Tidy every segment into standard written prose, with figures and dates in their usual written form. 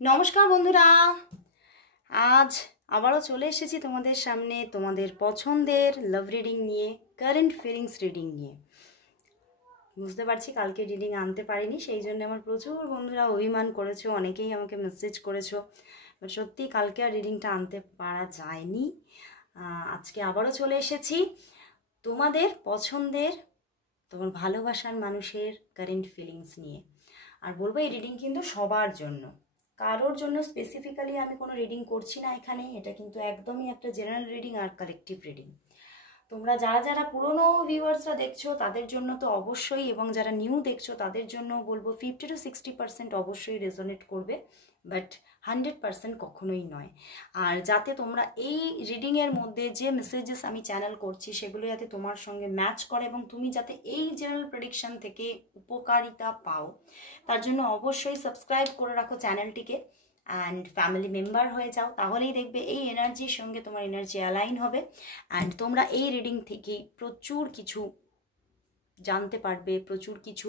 নমস্কার বন্ধুরা, আজ আবারও চলে এসেছি তোমাদের সামনে তোমাদের পছন্দের লাভ রিডিং নিয়ে, কারেন্ট ফিলিংস রিডিং নিয়ে। বুঝতে পারছি কালকে রিডিং আনতে পারিনি, সেই জন্য আমার প্রচুর বন্ধুরা অভিমান করেছো, অনেকেই আমাকে মেসেজ করেছো। বাট সত্যি কালকে আর রিডিংটা আনতে পারা যায়নি। আজকে আবারও চলে এসেছি তোমাদের পছন্দের, তোমার ভালোবাসার মানুষের কারেন্ট ফিলিংস নিয়ে। আর বলবো এই রিডিং কিন্তু সবার জন্য, কারোর জন্য স্পেসিফিক্যালি আমি কোনো রিডিং করছি না এখানে। এটা কিন্তু একদমই একটা জেনারেল রিডিং আর কালেকটিভ রিডিং। তোমরা যারা যারা পুরনো ভিউয়ার্সরা দেখছো তাদের জন্য তো অবশ্যই, এবং যারা নিউ দেখছো তাদের জন্য বলবো 50 to 60% অবশ্যই রেজোনেট করবে, বাট 100% কখনোই নয়। আর যাতে তোমরা এই রিডিংয়ের মধ্যে যে মেসেজেস আমি চ্যানেল করছি সেগুলো যাতে তোমার সঙ্গে ম্যাচ করে এবং তুমি যাতে এই জেনারেল প্রেডিকশন থেকে উপকারিতা পাও, তার জন্য অবশ্যই সাবস্ক্রাইব করে রাখো চ্যানেলটিকে অ্যান্ড ফ্যামিলি মেম্বার হয়ে যাও। তাহলেই দেখবে এই এনার্জির সঙ্গে তোমার এনার্জি অ্যালাইন হবে অ্যান্ড তোমরা এই রিডিং থেকে প্রচুর কিছু জানতে পারবে, প্রচুর কিছু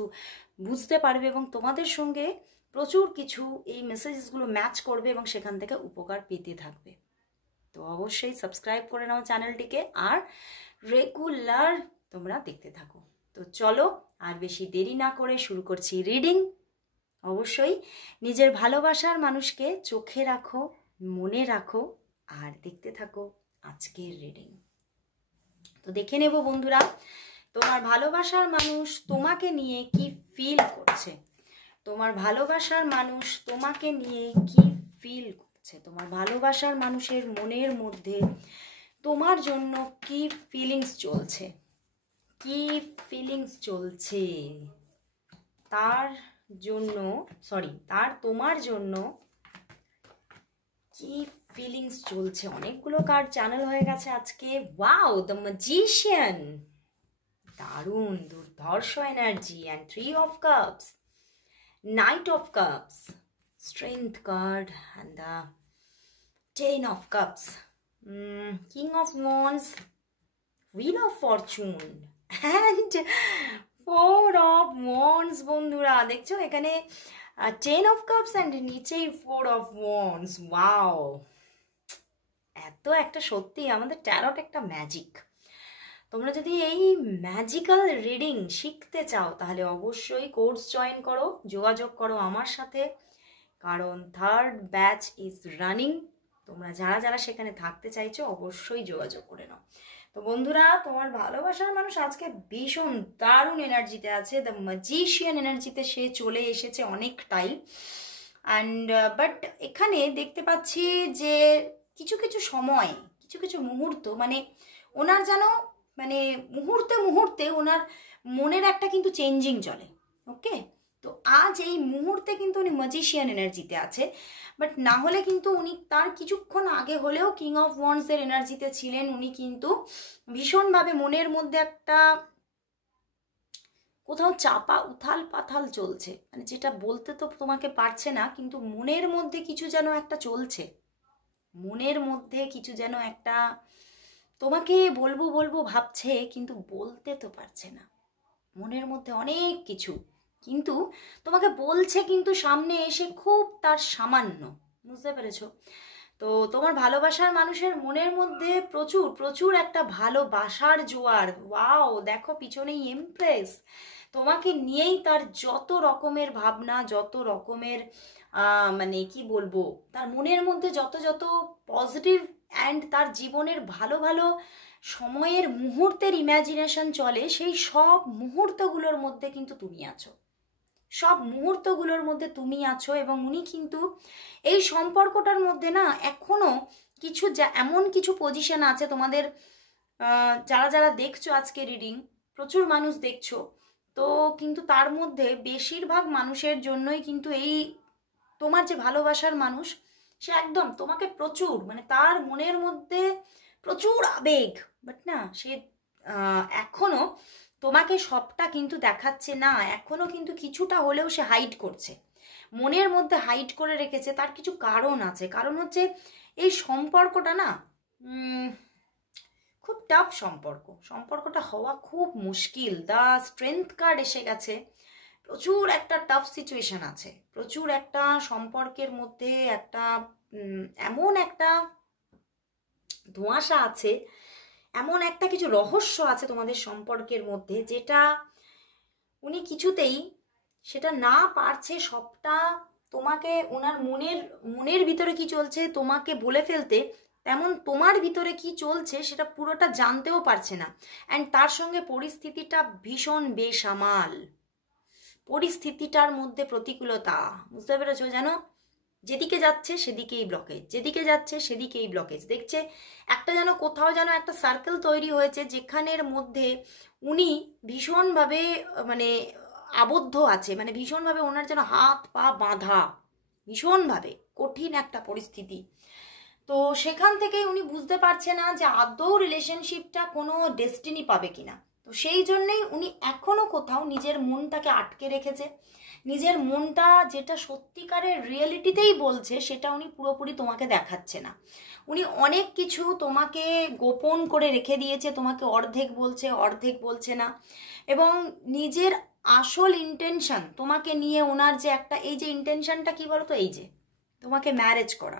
বুঝতে পারবে এবং তোমাদের সঙ্গে প্রচুর কিছু এই মেসেজেসগুলো ম্যাচ করবে এবং সেখান থেকে উপকার পেতে থাকবে। তো অবশ্যই সাবস্ক্রাইব করে নাও চ্যানেলটিকে আর রেগুলার তোমরা দেখতে থাকো। তো চলো আর বেশি দেরি না করে শুরু করছি রিডিং। অবশ্যই নিজের ভালোবাসার মানুষকে চোখে রাখো, মনে রাখো আর দেখতে থাকো আজকের রিডিং। তো দেখে নেব বন্ধুরা, তোমার ভালোবাসার মানুষ তোমাকে নিয়ে কি ফিল করছে। তোমার ভালোবাসার মানুষ তোমাকে নিয়ে কি ফিল করছে। তোমার ভালোবাসার মানুষের মনের মধ্যে তোমার জন্য কি ফিলিংস চলছে, কি ফিলিংস চলছে তার জন্য, তার তোমার জন্য কি ফিলিংস চলছে। অনেকগুলো কার্ড চ্যানেল হয়ে গেছে আজকে। ওয়াও, দ্য ম্যাজিশিয়ান, দারুণ দুর্ধর্ষ energy and 3 of Cups, Knight of Cups, Strength card and the 10 of Cups, King of Wands, Wheel of Fortune and 4 of Wands। বন্ধুরা দেখছো এখানে 10 of Cups and নিচেই 4 of Wands। ওয়াও, এত একটা সত্যি আমাদের ট্যারট একটা ম্যাজিক। তোমরা যদি এই ম্যাজিক্যাল রিডিং শিখতে চাও তাহলে অবশ্যই কোর্স জয়েন করো, যোগাযোগ করো আমার সাথে, কারণ 3rd ব্যাচ ইজ রানিং। তোমরা যারা যারা সেখানে থাকতে চাইছো অবশ্যই যোগাযোগ করে নাও। তো বন্ধুরা, তোমার ভালোবাসার মানুষ আজকে ভীষণ দারুণ এনার্জিতে আছে, দ্য ম্যাজিশিয়ান এনার্জিতে সে চলে এসেছে অনেকটাই। অ্যান্ড বাট এখানে দেখতে পাচ্ছি যে কিছু কিছু সময়, কিছু কিছু মুহূর্ত, মানে ওনার যেন মানে মুহূর্তে মুহূর্তে ওনার মনের একটা কিন্তু চেঞ্জিং চলে। ওকে, তো আজ এই মুহূর্তে কিন্তু উনি ম্যাজিশিয়ান এনার্জিতে আছে, বাট না হলে কিন্তু উনি তার কিছুক্ষণ আগে হলেও কিং অফ ওয়ান্ডসের এনার্জিতে ছিলেন। উনি কিন্তু ভীষণভাবে মনের মধ্যে একটা কোথাও চাপা উথাল পাথাল চলছে, মানে যেটা বলতে তো তোমাকে পারছে না, কিন্তু মনের মধ্যে কিছু যেন একটা চলছে, মনের মধ্যে কিছু যেন একটা তোমাকে বলবো বলবো ভাবছে কিন্তু বলতে তো পারছে না। মনের মধ্যে অনেক কিছু, কিন্তু তোমাকে বলছে কিন্তু সামনে এসে খুব তার সামান্য। বুঝতে পেরেছো? তো তোমার ভালোবাসার মানুষের মনের মধ্যে প্রচুর প্রচুর একটা ভালোবাসার জোয়ার। ওয়াও, দেখো পিছনেই এমপ্রেস, তোমাকে নিয়েই তার যত রকমের ভাবনা, যত রকমের মানে কি বলবো, তার মনের মধ্যে যত যত পজিটিভ অ্যান্ড তার জীবনের ভালো ভালো সময়ের মুহূর্তের ইম্যাজিনেশন চলে, সেই সব মুহূর্তগুলোর মধ্যে কিন্তু তুমি আছো, সব মুহূর্তগুলোর মধ্যে তুমি আছো। এবং উনি কিন্তু এই সম্পর্কটার মধ্যে না এখনো কিছু এমন কিছু পজিশন আছে তোমাদের, যারা যারা দেখছো আজকে রিডিং, প্রচুর মানুষ দেখছো, তো কিন্তু তার মধ্যে বেশিরভাগ মানুষের জন্যই কিন্তু এই তোমার যে ভালোবাসার মানুষ, সে একদম তোমাকে প্রচুর, মানে তার মনের মধ্যে প্রচুর আবেগ, বাট না সে এখনো তোমাকে সবটা কিন্তু দেখাচ্ছে না, এখনো কিন্তু কিছুটা হলেও সে হাইড করছে, মনের মধ্যে হাইড করে রেখেছে। তার কিছু কারণ আছে, কারণ হচ্ছে এই সম্পর্কটা না খুব টাফ সম্পর্কটা হওয়া খুব মুশকিল। দ্য স্ট্রেংথ কার্ড এসে গেছে, প্রচুর একটা টাফ সিচুয়েশন আছে, প্রচুর একটা সম্পর্কের মধ্যে একটা এমন একটা ধোঁয়াশা আছে, এমন একটা কিছু রহস্য আছে তোমাদের সম্পর্কের মধ্যে, যেটা উনি কিছুতেই সেটা না পারছে সবটা তোমাকে, ওনার মনের ভিতরে কি চলছে তোমাকে বলে ফেলতে, তেমন তোমার ভিতরে কি চলছে সেটা পুরোটা জানতেও পারছে না। অ্যান্ড তার সঙ্গে পরিস্থিতিটা ভীষণ বেসামাল, পরিস্থিতিটার মধ্যে প্রতিকূলতা, বুঝতে পেরেছো? জানো, যেদিকে যাচ্ছে সেদিকেই ব্লকেজ, যেদিকে যাচ্ছে সেদিকেই ব্লকেজ দেখছে। একটা যেন কোথাও যেন একটা সার্কেল তৈরি হয়েছে, যেখানের মধ্যে উনি ভীষণভাবে মানে আবদ্ধ আছে, মানে ভীষণভাবে ওনার যেন হাত পা বাঁধা, ভীষণভাবে কঠিন একটা পরিস্থিতি। তো সেখান থেকেই উনি বুঝতে পারছে না যে আদৌ রিলেশনশিপটা কোনো ডেস্টিনি পাবে কিনা। তো সেই জন্যেই উনি এখনো কোথাও নিজের মনটাকে আটকে রেখেছে, নিজের মনটা যেটা সত্যিকারের রিয়েলিটিতেই বলছে সেটা উনি পুরোপুরি তোমাকে দেখাচ্ছে না। উনি অনেক কিছু তোমাকে গোপন করে রেখে দিয়েছে, তোমাকে অর্ধেক বলছে অর্ধেক বলছে না। এবং নিজের আসল ইন্টেনশন তোমাকে নিয়ে ওনার যে একটা, এই যে ইন্টেনশনটা কি বলতো, এই যে তোমাকে ম্যারেজ করা,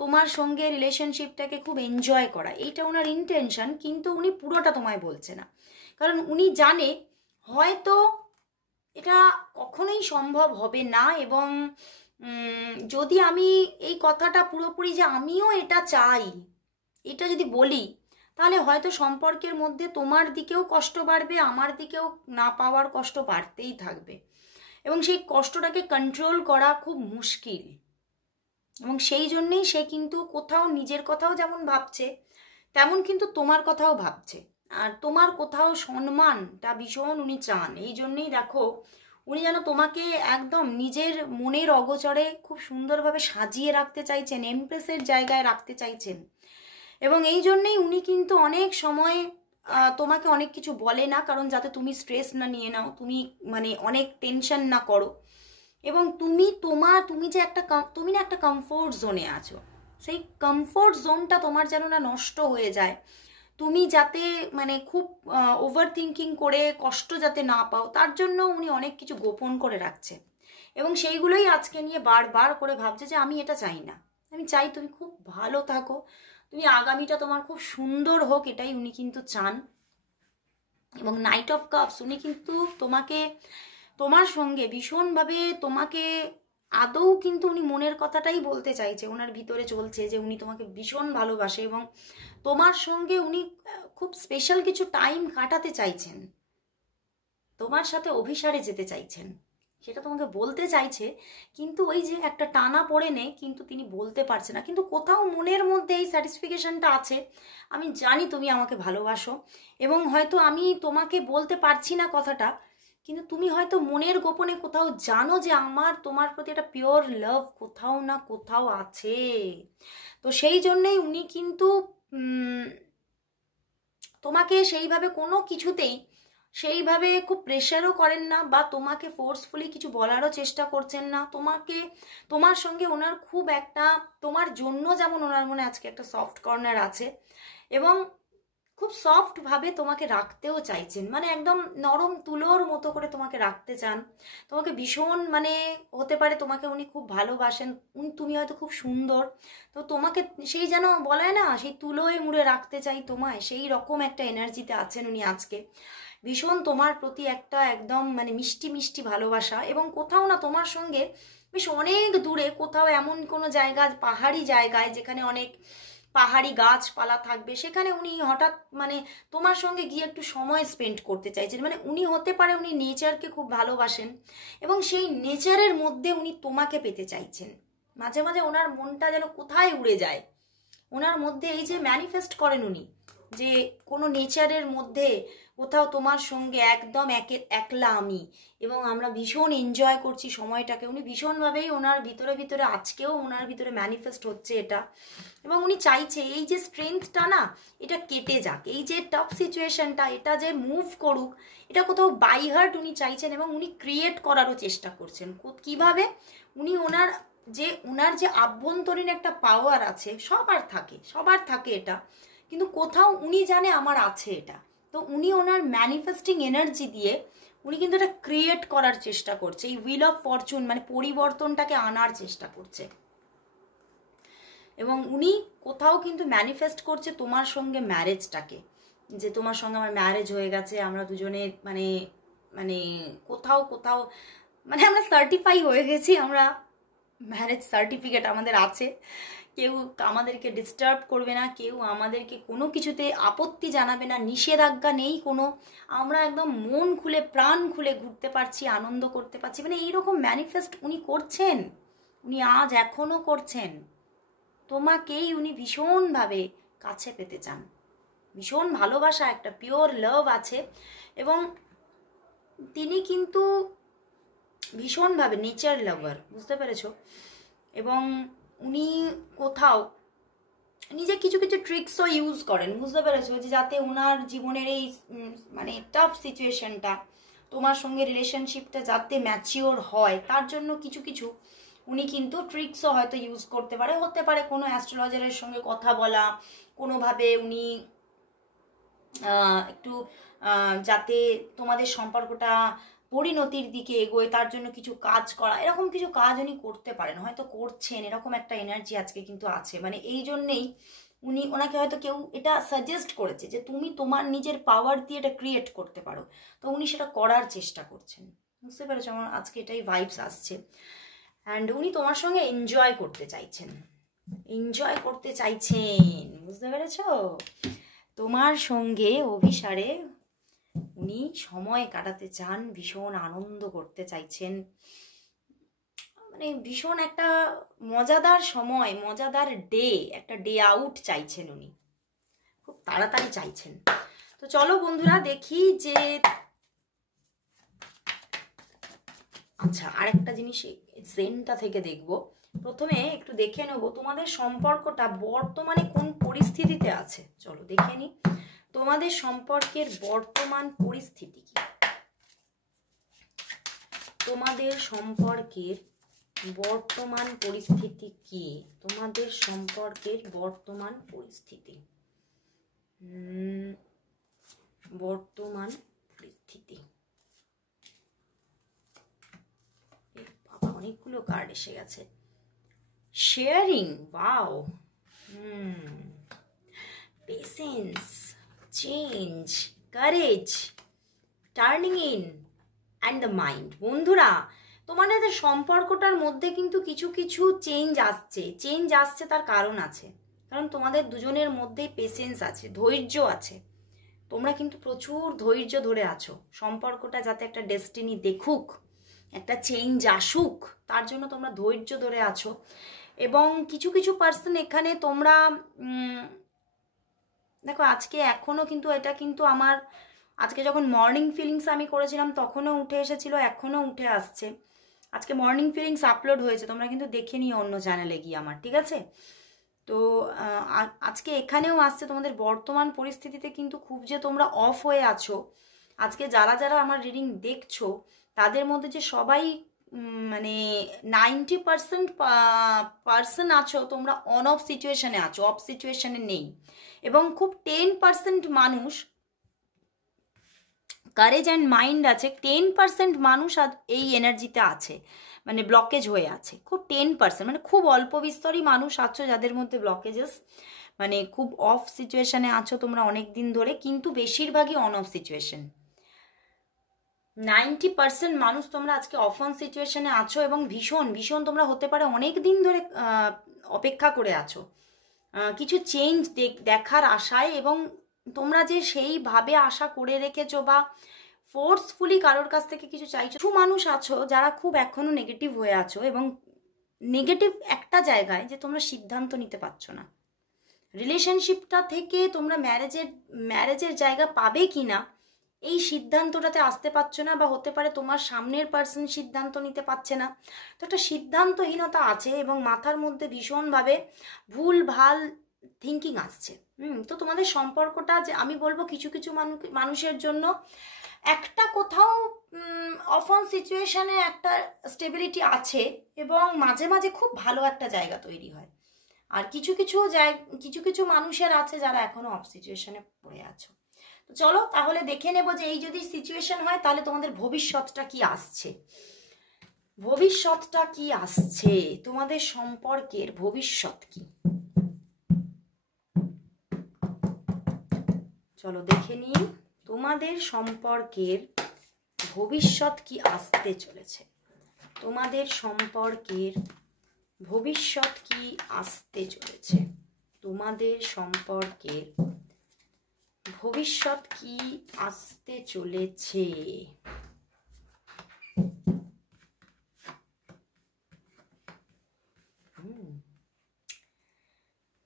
তোমার সঙ্গে রিলেশনশিপটাকে খুব এনজয় করা, এইটা ওনার ইন্টেনশন, কিন্তু উনি পুরোটা তোমায় বলছে না। কারণ উনি জানে হয়তো এটা কখনোই সম্ভব হবে না। এবং যদি আমি এই কথাটা পুরোপুরি যে আমিও এটা চাই, এটা যদি বলি, তাহলে হয়তো সম্পর্কের মধ্যে তোমার দিকেও কষ্ট বাড়বে, আমার দিকেও না পাওয়ার কষ্ট বাড়তেই থাকবে, এবং সেই কষ্টটাকে কন্ট্রোল করা খুব মুশকিল। এবং সেই জন্যেই সে কিন্তু কোথাও নিজের কথাও যেমন ভাবছে, তেমন কিন্তু তোমার কথাও ভাবছে। আর তোমার কোথাও সম্মানটা ভীষণ উনি চান। এই জন্যেই দেখো, উনি যেন তোমাকে একদম নিজের মনের অগোচরে খুব সুন্দরভাবে সাজিয়ে রাখতে চাইছেন, এমপ্রেসের জায়গায় রাখতে চাইছেন। এবং এই জন্যেই উনি কিন্তু অনেক সময় তোমাকে অনেক কিছু বলে না, কারণ যাতে তুমি স্ট্রেস না নিয়ে নাও, তুমি মানে অনেক টেনশন না করো। এবং তুমি যে একটা তুমি না একটা কমফোর্ট জোনে আছো, সেই কমফোর্ট জোনটা তোমার যেন না নষ্ট হয়ে যায়, তুমি যাতে মানে খুব ওভার থিঙ্কিং করে কষ্ট যাতে না পাও, তার জন্য উনি অনেক কিছু গোপন করে রাখছে। এবং সেইগুলোই আজকে নিয়ে বারবার করে ভাবছে যে আমি এটা চাই না, আমি চাই তুমি খুব ভালো থাকো, তুমি আগামীটা তোমার খুব সুন্দর হোক, এটাই উনি কিন্তু চান। এবং নাইট অফ কাপস, উনি কিন্তু তোমাকে, তোমার সঙ্গে ভীষণভাবে তোমাকে আদৌ কিন্তু উনি মনের কথাটাই বলতে চাইছে, ওনার ভিতরে চলছে যে উনি তোমাকে ভীষণ ভালোবাসে এবং তোমার সঙ্গে উনি খুব স্পেশাল কিছু টাইম কাটাতে চাইছেন, তোমার সাথে অভিসারে যেতে চাইছেন, সেটা তোমাকে বলতে চাইছে। কিন্তু ওই যে একটা টানা পড়ে নেই, কিন্তু তিনি বলতে পারছে না। কিন্তু কোথাও মনের মধ্যে এই স্যাটিসফিকেশনটা আছে, আমি জানি তুমি আমাকে ভালোবাসো, এবং হয়তো আমি তোমাকে বলতে পারছি না কথাটা, কিন্তু তুমি হয়তো মনের গোপনে কোথাও জানো যে আমার তোমার প্রতি একটা পিওর লাভ কোথাও না কোথাও আছে। তো সেই জন্যেই উনি কিন্তু তোমাকে সেইভাবে কোনো কিছুতেই সেইভাবে খুব প্রেশারও করেন না, বা তোমাকে ফোর্সফুলি কিছু বলারও চেষ্টা করছেন না। তোমার সঙ্গে ওনার খুব একটা, তোমার জন্য যেমন ওনার মনে আজকে একটা সফট কর্নার আছে, এবং খুব সফটভাবে তোমাকে রাখতেও চাইছেন, মানে একদম নরম তুলোর মতো করে তোমাকে রাখতে চান। তোমাকে ভীষণ মানে হতে পারে তোমাকে উনি খুব ভালোবাসেন, তুমি হয়তো খুব সুন্দর, তো তোমাকে সেই যেন বলে না, সেই তুলোয় মুড়ে রাখতে চাই তোমায়, সেই রকম একটা এনার্জিতে আছেন উনি আজকে। ভীষণ তোমার প্রতি একটা একদম মানে মিষ্টি মিষ্টি ভালোবাসা, এবং কোথাও না তোমার সঙ্গে বেশ অনেক দূরে কোথাও এমন কোনো জায়গা, পাহাড়ি জায়গায় যেখানে অনেক পাহাড়ি গাছপালা থাকবে, সেখানে উনি হঠাৎ মানে তোমার সঙ্গে গিয়ে একটু সময় স্পেন্ড করতে চাইছেন। মানে উনি হতে পারে উনি নেচারকে খুব ভালোবাসেন, এবং সেই নেচারের মধ্যে উনি তোমাকে পেতে চাইছেন। মাঝে মাঝে ওনার মনটা যেন কোথায় উড়ে যায়, ওনার মধ্যে এই যে ম্যানিফেস্ট করেন উনি, যে কোনো নেচারের মধ্যে কোথাও তোমার সঙ্গে একদম একলা আমি, এবং আমরা ভীষণ এনজয় করছি সময়টাকে। উনি ভীষণভাবেই ওনার ভিতরে ভিতরে আজকেও ওনার ভিতরে ম্যানিফেস্ট হচ্ছে এটা, এবং উনি চাইছে এই যে স্ট্রেংথটা না, এটা কেটে যাক, এই যে টাফ সিচুয়েশনটা এটা যে মুভ করুক, এটা কোথাও বাই হার্ট উনি চাইছেন, এবং উনি ক্রিয়েট করারও চেষ্টা করছেন। কিভাবে উনি ওনার যে আভ্যন্তরীণ একটা পাওয়ার আছে, সবার থাকে এটা, কিন্তু কোথাও উনি জানে আমার আছে এটা, তো উনি ওনার ম্যানিফেস্টিং এনার্জি দিয়ে উনি কিন্তু এটা ক্রিয়েট করার চেষ্টা করছে, এই হুইল অফ ফরচুন মানে পরিবর্তনটাকে আনার চেষ্টা করছে। এবং উনি কোথাও কিন্তু ম্যানিফেস্ট করছে তোমার সঙ্গে ম্যারেজটাকে, যে তোমার সঙ্গে আমার ম্যারেজ হয়ে গেছে, আমরা দুজনে মানে মানে কোথাও কোথাও মানে আমরা সার্টিফাই হয়ে গেছি, আমরা ম্যারেজ সার্টিফিকেট আমাদের আছে, কেউ আমাদেরকে ডিস্টার্ব করবে না, কেউ আমাদেরকে কোনো কিছুতে আপত্তি জানাবে না, নিষেধাজ্ঞা নেই কোনো, আমরা একদম মন খুলে প্রাণ খুলে ঘুরতে পারছি, আনন্দ করতে পারছি, মানে এইরকম ম্যানিফেস্ট উনি করছেন, উনি আজ এখনো করছেন। তোমাকেই উনি ভীষণভাবে কাছে পেতে চান, ভীষণ ভালোবাসা, একটা পিওর লাভ আছে। এবং তিনি কিন্তু ভীষণভাবে নেচার লাভার, বুঝতে পেরেছো? এবং উনি কোথাও নিজে কিছু কিছু ট্রিক্সও ইউজ করেন, বুঝতে পেরেছো, যে যাতে ওনার জীবনের এই মানে টাফ সিচুয়েশনটা, তোমার সঙ্গে রিলেশনশিপটা যাতে ম্যাচিওর হয়, তার জন্য কিছু কিছু উনি কিন্তু ট্রিক্সও হয়তো ইউজ করতে পারে, হতে পারে কোনো অ্যাস্ট্রোলজারের সঙ্গে কথা বলা, কোনোভাবে উনি একটু যাতে তোমাদের সম্পর্কটা পরিণতির দিকে এগোয় তার জন্য কিছু কাজ করা, এরকম কিছু কাজ উনি করতে পারেন, হয়তো করছেন, এরকম একটা এনার্জি আজকে কিন্তু আছে। মানে এই জন্যেই ওনাকে হয়তো কেউ এটা সাজেস্ট করেছে যে তুমি তোমার নিজের পাওয়ার দিয়ে এটা ক্রিয়েট করতে পারো, তো উনি সেটা করার চেষ্টা করছেন, বুঝতে পেরেছো? আমার আজকে এটাই ভাইবস আসছে। অ্যান্ড উনি তোমার সঙ্গে এনজয় করতে চাইছেন, বুঝতে পেরেছো? তোমার সঙ্গে অভিসারে উনি সময় কাটাতে চান, ভীষণ আনন্দ করতে চাইছেন, মানে ভীষণ একটা মজাদার সময়, মজাদার ডে, একটা ডে আউট চাইছেন উনি, খুব তাড়াতাড়ি চাইছেন। তো চলো বন্ধুরা দেখি যে, আচ্ছা আরেকটা জিনিস জেনটা থেকে দেখব, প্রথমে একটু দেখে নেব তোমাদের সম্পর্কটা বর্তমানে কোন পরিস্থিতিতে আছে। চলো দেখে নি তোমাদের সম্পর্কের বর্তমান পরিস্থিতি কি, তোমাদের সম্পর্কের বর্তমান পরিস্থিতি কি, তোমাদের সম্পর্কের বর্তমান পরিস্থিতি, বর্তমান পরিস্থিতি। বাবা অনেকগুলো কার্ড এসে গেছে। Sharing, wow, patience, change, courage, turning in and the mind. বন্ধুরা তোমাদের সম্পর্কটার মধ্যে কিন্তু কিছু কিছু চেঞ্জ আসছে, তার কারণ আছে, কারণ তোমাদের দুজনের মধ্যেই পেশেন্স আছে, ধৈর্য আছে, তোমরা কিন্তু প্রচুর ধৈর্য ধরে আছো সম্পর্কটা যাতে একটা ডেস্টিনি দেখুক, একটা চেঞ্জ আসুক, তার জন্য তোমরা ধৈর্য ধরে আছো। এবং কিছু কিছু পার্সন এখানে তোমরা দেখো আজকে এখনো কিন্তু এটা কিন্তু আমার আজকে যখন মর্নিং ফিলিংস আমি করেছিলাম তখনও উঠে এসেছিল, এখনও উঠে আসছে। আজকে মর্নিং ফিলিংস আপলোড হয়েছে, তোমরা কিন্তু দেখে নিও অন্য চ্যানেলে গিয়ে আমার, ঠিক আছে? তো আজকে এখানেও আসছে তোমাদের বর্তমান পরিস্থিতিতে কিন্তু খুব যে তোমরা অফ হয়ে আছো, আজকে যারা যারা আমার রিডিং দেখছো তাদের মধ্যে যে সবাই মানে 90% পার্সন আছো তোমরা অন অফ সিচুয়েশনে আছো, অফ সিচুয়েশনে নেই। এবং খুব 10% মানুষ কারেজ অ্যান্ড মাইন্ড আছে, 10% মানুষ এই এনার্জিতে আছে, মানে ব্লকেজ হয়ে আছে, খুব 10%, মানে খুব অল্প বিস্তরই মানুষ আছো যাদের মধ্যে ব্লকেজেস, মানে খুব অফ সিচুয়েশনে আছো তোমরা অনেক দিন ধরে, কিন্তু বেশিরভাগই অন অফ সিচুয়েশন। 90% মানুষ তোমরা আজকে অফ অন সিচুয়েশনে আছো এবং ভীষণ ভীষণ তোমরা হতে পারে অনেক দিন ধরে অপেক্ষা করে আছো কিছু চেঞ্জ দেখার আশায়, এবং তোমরা যে সেইভাবে আশা করে রেখেছো বা ফোর্সফুলি কারোর কাছ থেকে কিছু চাইছো। কিছু মানুষ আছো যারা খুব এখনো নেগেটিভ হয়ে আছো, এবং নেগেটিভ একটা জায়গায় যে তোমরা সিদ্ধান্ত নিতে পারছো না রিলেশনশিপটা থেকে তোমরা ম্যারেজের জায়গা পাবে কি না এই সিদ্ধান্তটাতে আসতে পারছো না, বা হতে পারে তোমার সামনের পার্সন সিদ্ধান্ত নিতে পারছে না। তো একটা সিদ্ধান্তহীনতা আছে এবং মাথার মধ্যে ভীষণভাবে ভুল ভাল থিঙ্কিং আসছে। তো তোমাদের সম্পর্কটা যে আমি বলবো কিছু কিছু মানুষের জন্য একটা কোথাও অফ অন সিচুয়েশনে একটা স্টেবিলিটি আছে এবং মাঝে মাঝে খুব ভালো একটা জায়গা তৈরি হয়। আর কিছু কিছু মানুষের আছে যারা এখনো অফ সিচুয়েশনে পড়ে আছো। তো চলো তাহলে দেখে নেব যে এই যদি সিচুয়েশন হয় তাহলে তোমাদের ভবিষ্যৎটা কি আসছে, ভবিষ্যৎটা কি আসছে, তোমাদের সম্পর্কের ভবিষ্যৎ কি। চলো দেখে নিই তোমাদের সম্পর্কের ভবিষ্যৎ কি আসতে চলেছে, তোমাদের সম্পর্কের ভবিষ্যৎ কি আসতে চলেছে, তোমাদের সম্পর্কের ভবিষ্যৎ কি আসতে চলেছে।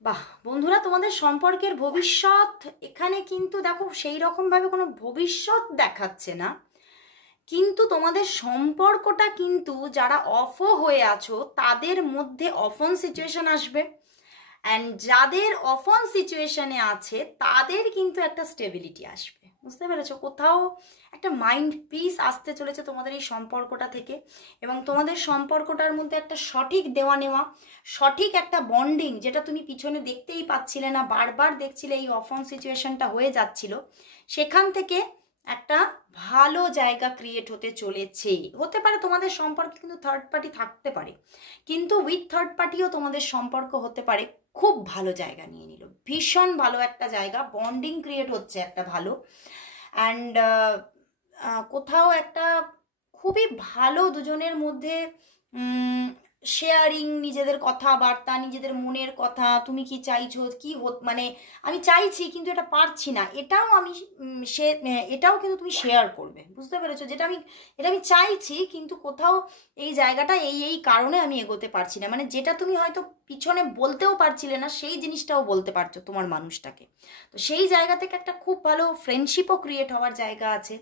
বাহ বন্ধুরা, তোমাদের সম্পর্কের ভবিষ্যৎ এখানে কিন্তু দেখো সেই রকমভাবে কোনো ভবিষ্যৎ দেখাচ্ছে না, কিন্তু তোমাদের সম্পর্কটা কিন্তু যারা অফও হয়ে আছো তাদের মধ্যে অফন সিচুয়েশন আসবে, অ্যান্ড যাদের অফন সিচুয়েশনে আছে তাদের কিন্তু একটা স্টেবিলিটি আসবে, বুঝতে পেরেছো? কোথাও একটা মাইন্ড পিস আসতে চলেছে তোমাদের এই সম্পর্কটা থেকে, এবং তোমাদের সম্পর্কটার মধ্যে একটা সঠিক দেওয়া নেওয়া, সঠিক একটা বন্ডিং, যেটা তুমি পিছনে দেখতেই পাচ্ছিলে না, বারবার দেখছিলে এই অফন সিচুয়েশনটা হয়ে যাচ্ছিল, সেখান থেকে একটা ভালো জায়গা ক্রিয়েট হতে চলেছে। হতে পারে তোমাদের সম্পর্কে কিন্তু থার্ড পার্টি থাকতে পারে, কিন্তু উইথ থার্ড পার্টিও তোমাদের সম্পর্ক হতে পারে খুব ভালো জায়গা নিয়ে নিল, ভীষণ ভালো একটা জায়গা, বন্ডিং ক্রিয়েট হচ্ছে একটা ভালো, অ্যান্ড কোথাও একটা খুবই ভালো দুজনের মধ্যে শেয়ারিং, নিজেদের কথাবার্তা, নিজেদের মনের কথা, তুমি কি চাইছো, কি মানে আমি চাইছি কিন্তু এটা পারছি না, এটাও আমি এটাও কিন্তু তুমি শেয়ার করবে, বুঝতে পেরেছো? এটা আমি চাইছি কিন্তু কোথাও এই জায়গাটা এই কারণে আমি এগোতে পারছি না, মানে যেটা তুমি হয়তো পিছনে বলতেও পারছিলে না সেই জিনিসটাও বলতে পারছো তোমার মানুষটাকে। তো সেই জায়গা থেকে একটা খুব ভালো ফ্রেন্ডশিপও ক্রিয়েট হওয়ার জায়গা আছে।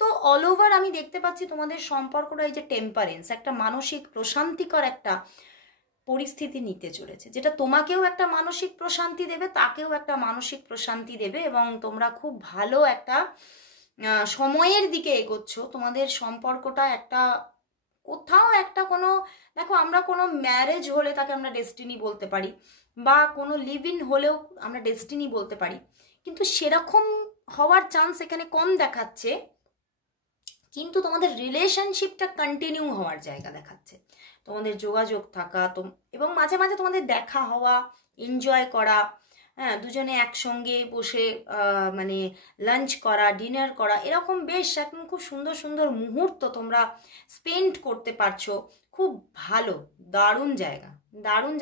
তো অল ওভার আমি দেখতে পাচ্ছি তোমাদের সম্পর্কটা এই যে টেম্পারেন্স, একটা মানসিক প্রশান্তিকর একটা পরিস্থিতি নিতে চলেছে, যেটা তোমাকেও একটা মানসিক প্রশান্তি দেবে, তাকেও একটা মানসিক প্রশান্তি দেবে, এবং তোমরা খুব ভালো একটা সময়ের দিকে এগোচ্ছ। তোমাদের সম্পর্কটা একটা কোথাও একটা কোনো, দেখো আমরা কোনো ম্যারেজ হলে তাকে আমরা ডেস্টিনি বলতে পারি, বা কোনো লিভ ইন হলেও আমরা ডেস্টিনি বলতে পারি, কিন্তু সেরকম হওয়ার চান্স এখানে কম দেখাচ্ছে, কিন্তু তোমাদের রিলেশনশিপটা কন্টিনিউ হওয়ার জায়গা দেখাচ্ছে, তোমাদের যোগাযোগ থাকা এবং মাঝে মাঝে তোমাদের দেখা হওয়া, এনজয় করা, হ্যাঁ দুজনে একসঙ্গে বসে মানে লাঞ্চ করা, ডিনার করা, এরকম বেশ একদম খুব সুন্দর সুন্দর মুহূর্ত তোমরা স্পেন্ড করতে পারছো, খুব ভালো দারুণ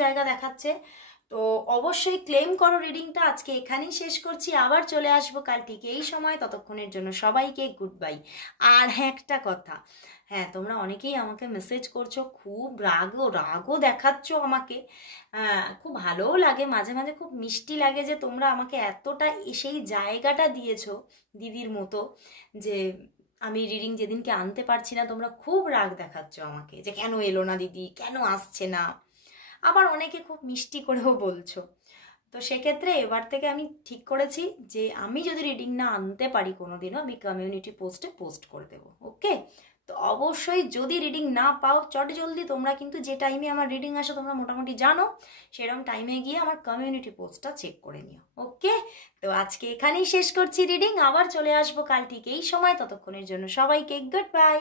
জায়গা দেখাচ্ছে। তো অবশ্যই ক্লেম করো রিডিংটা। আজকে এখানেই শেষ করছি, আবার চলে আসবো কাল ঠিক এই সময়, ততক্ষণের জন্য সবাইকে গুড বাই। আর একটা কথা, হ্যাঁ তোমরা অনেকেই আমাকে মেসেজ করছো, খুব রাগও দেখাচ্ছ আমাকে, খুব ভালোও লাগে, মাঝে মাঝে খুব মিষ্টি লাগে যে তোমরা আমাকে এতটা সেই জায়গাটা দিয়েছো দিদির মতো, যে আমি রিডিং যেদিনকে আনতে পারছি না তোমরা খুব রাগ দেখাচ্ছ আমাকে, যে কেন এলো না দিদি, কেন আসছে না, আবার অনেকে খুব মিষ্টি করেও বলছো। তো সেক্ষেত্রে এবার থেকে আমি ঠিক করেছি যে আমি যদি রিডিং না আনতে পারি কোনোদিনও, আমি কমিউনিটি পোস্টে পোস্ট করে দেবো, ওকে? তো অবশ্যই যদি রিডিং না পাও চট জলদি তোমরা কিন্তু যে টাইমে আমার রিডিং আসে তোমরা মোটামুটি জানো, সেরকম টাইমে গিয়ে আমার কমিউনিটি পোস্টটা চেক করে নিও, ওকে? তো আজকে এখানেই শেষ করছি রিডিং, আবার চলে আসবো কাল ঠিক এই সময়, ততক্ষণের জন্য সবাইকে গুড বাই।